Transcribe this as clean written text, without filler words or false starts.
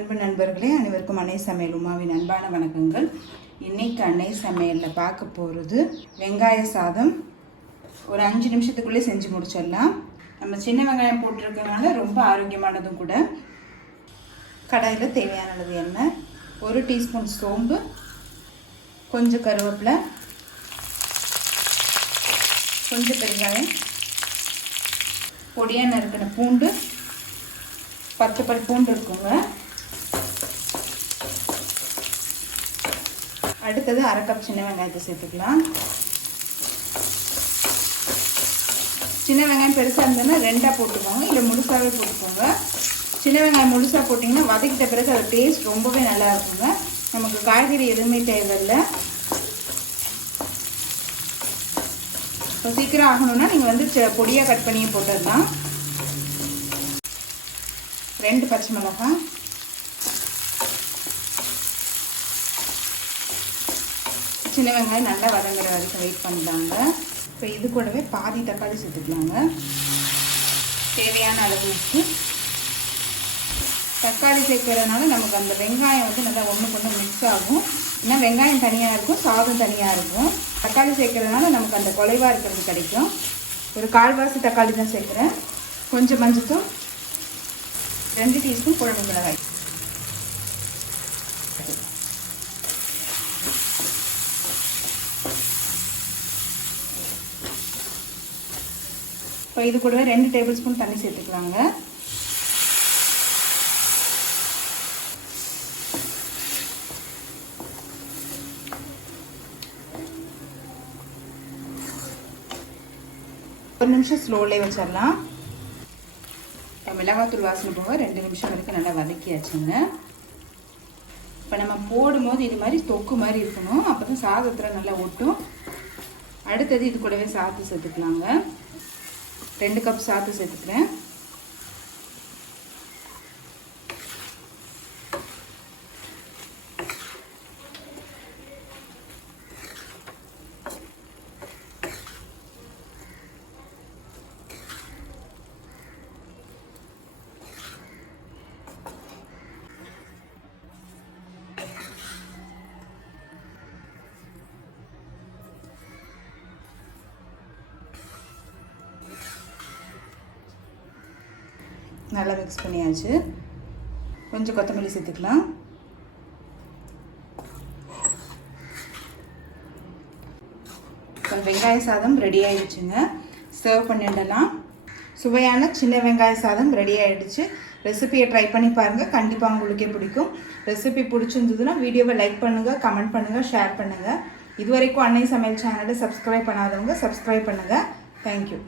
அன்பு நண்பர்களே, அனைவருக்கும் அன்னை சமையல் உமாவின் அன்பான வணக்கங்கள். இன்னைக்கு அன்னை சமையலில் பார்க்க போகிறது வெங்காய சாதம். ஒரு 5 நிமிஷத்துக்குள்ளே செஞ்சு முடிச்சிடலாம். நம்ம சின்ன வெங்காயம் போட்டிருக்கனால ரொம்ப ஆரோக்கியமானதும் கூட. கடாயில் தேவையான அளவு எண்ணெய், 1 டீஸ்பூன் சோம்பு, கொஞ்சம் கருவேப்பிலை, கொஞ்சம் பெருங்காயம், பொடியாக நறுக்கின பூண்டு, 10 பல் பூண்டு இருக்குங்க. அடுத்தது 1/2 கப் சின்ன வெங்காயத்தை சேர்த்துக்கலாம். சின்ன வெங்காயம் பெருசாக இருந்ததுன்னா 2ஆக போட்டுக்கோங்க, இல்லை முழுசாகவே போட்டுக்கோங்க. சின்ன வெங்காயம் முழுசாக போட்டிங்கன்னா வதக்கிட்ட பிறகு அது டேஸ்ட் ரொம்பவே நல்லா இருக்குங்க. நமக்கு காய்கறி எதுவுமே தேவையில்லை. இப்போ சீக்கிரம் ஆகணும்னா நீங்கள் வந்து பொடியாக கட் பண்ணி போட்டுடலாம். 2 பச்சை மிளகாய், சின்ன வெங்காயம் நல்லா வதங்குற வரைக்கும் வெயிட் பண்ணலாங்க. இப்போ இது கூடவே பாதி தக்காளி சேர்த்துக்கலாங்க. தேவையான அளவு உப்பு. தக்காளி சேர்க்கறதுனால நமக்கு அந்த வெங்காயம் வந்து நல்லா ஒன்றுக்கு ஒன்று மிக்ஸ் ஆகும். ஏன்னா வெங்காயம் தனியாக இருக்கும், சாதம் தனியாக இருக்கும். தக்காளி சேர்க்கறதுனால நமக்கு அந்த குலைவாக இருக்கிறது கிடைக்கும். ஒரு 1/4 தக்காளி தான் சேர்க்குறேன். கொஞ்சம் மஞ்சத்தூள், 2 டீஸ்பூன் குழம்பு மிளகாய். இப்போ இது கூடவே 2 டேபிள் ஸ்பூன் தண்ணி சேர்த்துக்கலாங்க. ஒரு நிமிஷம் ஸ்லோலே வச்சிடலாம். மிளகாத்தூள் வாசனை போக 2 நிமிஷம் வரைக்கும் நல்லா வதக்கியாச்சுங்க. இப்போ நம்ம போடும்போது இது மாதிரி தொக்கு மாதிரி இருக்கணும், அப்போ தான் சாதத்தில் நல்லா ஒட்டும். அடுத்தது இது கூடவே சாத்து சேர்த்துக்கலாங்க. 2 கப் சாத்து சேர்த்துக்கிறேன். நல்லா மிக்ஸ் பண்ணியாச்சு. கொஞ்சம் கொத்தமல்லி சேர்த்துக்கலாம். வெங்காய சாதம் ரெடி ஆயிடுச்சுங்க. சர்வ் பண்ணிடலாம். சுவையான சின்ன வெங்காய சாதம் ரெடி ஆயிடுச்சு. ரெசிபியை ட்ரை பண்ணி பாருங்கள், கண்டிப்பாக உங்களுக்கே பிடிக்கும். ரெசிபி பிடிச்சிருந்ததுன்னா வீடியோவை லைக் பண்ணுங்கள், கமெண்ட் பண்ணுங்கள், ஷேர் பண்ணுங்கள். இதுவரைக்கும் அன்னை சமையல் சேனலை சப்ஸ்கிரைப் பண்ணாதவங்க சப்ஸ்கிரைப் பண்ணுங்கள். தேங்க்யூ.